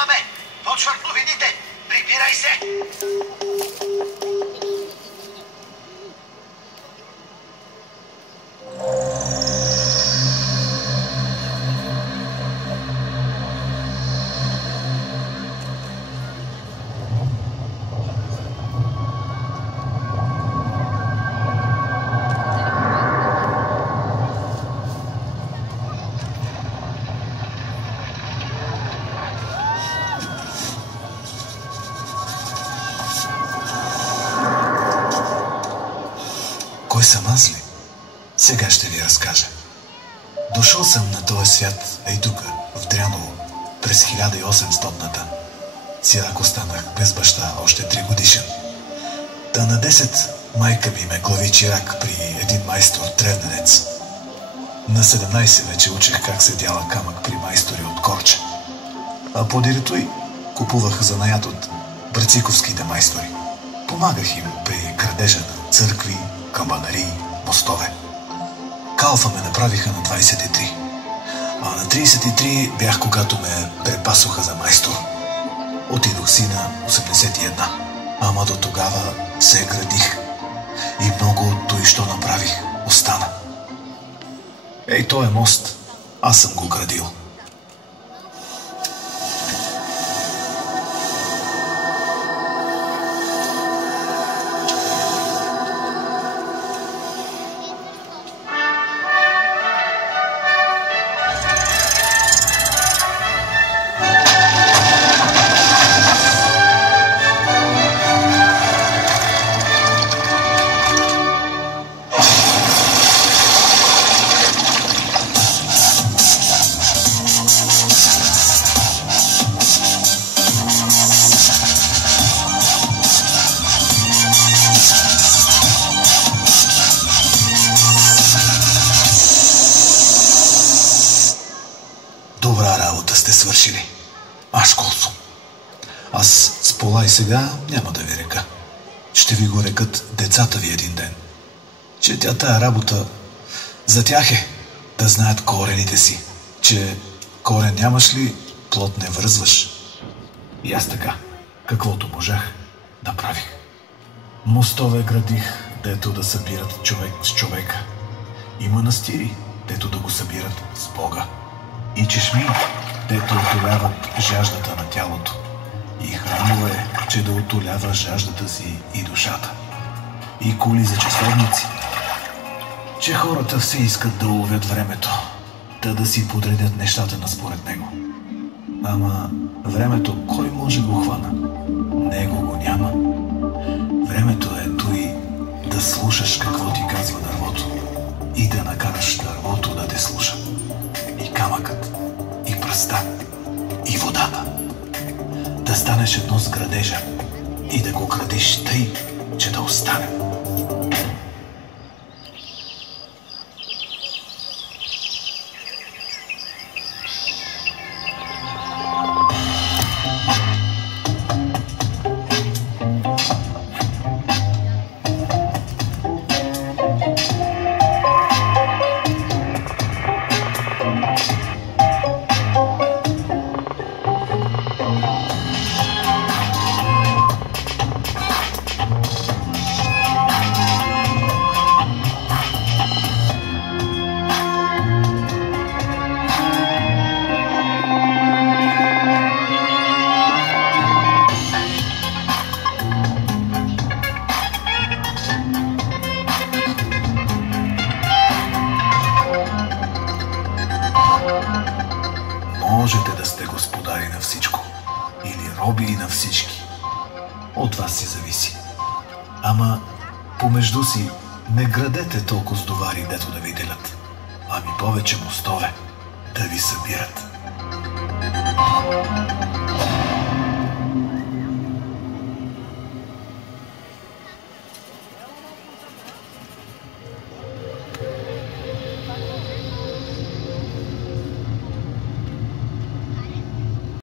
имаме! Почват новините! Прибирай се! Кой съм аз ли? Сега ще ви разкажа. Дошъл съм на този свят, ей тук, в Дряново, през 1800-та. Сирак останах без баща, още 3 годишен. Та на 10 майка ми ме глави чирак при един майстор тревненец. На 17 вече учех как се дяла камък при майстори от Корче. А подире той купувах занаят от брациковските майстори. Помагах им при градежа на църкви, камбанарии, мостове. Калфа ме направиха на 23. А на 33 бях, когато ме препасоха за майстор. Отидох си на 81. Ама до тогава се градих. И много от той, що направих, остана. Ей, той е мост. Аз съм го градил. Добра работа сте свършили. Аз колсо. Аз с пола и сега няма да ви река. Ще ви го рекат децата ви един ден. Че тая работа за тях е да знаят корените си. Че корен нямаш ли, плод не връзваш. И аз така, каквото можах, направих. Мостове градих, дето да събират човек с човека. И манастири, дето да го събират с Бога. И чешми, дето отоляват жаждата на тялото. И храмове, че да отолява жаждата си и душата. И кули за часовници, че хората все искат да уловят времето, да си подредят нещата на според него. Ама времето кой може го хвана? Него го няма. Времето е той да слушаш какво ти казва дървото и да накараш дървото да те слуша. И камъкът, и пръста, и водата. Да станеш едно с градежа и да го градиш тъй, че да остане. Можете да сте господари на всичко или роби на всички. От вас си зависи. Ама помежду си не градете толкова с довари, дето да ви делят, ами повече мостове да ви събират.